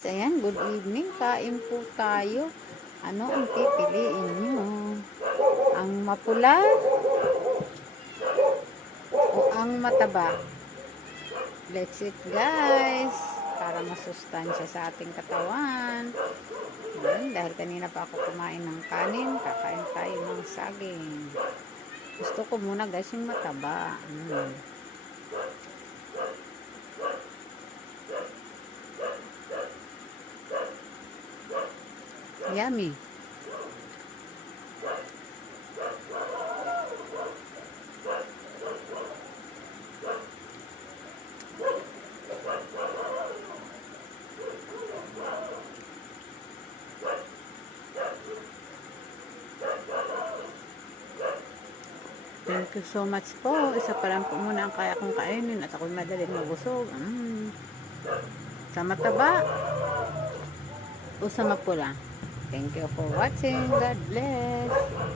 Ayan, good evening. Kain po tayo. Ano ang pipiliin nyo? Ang mapula o ang mataba? Let's eat, guys. Para masustansya sa ating katawan. Ayan, dahil kanina pa ako kumain ng kanin, kakain tayo ng saging. Gusto ko muna, guys, yung mataba. Yummy. Thank you so much po. Isa pa lang po muna ang kaya kong kainin at ako'y madaling mabusog. Sa mataba o sa mapula. Thank you for watching. God bless.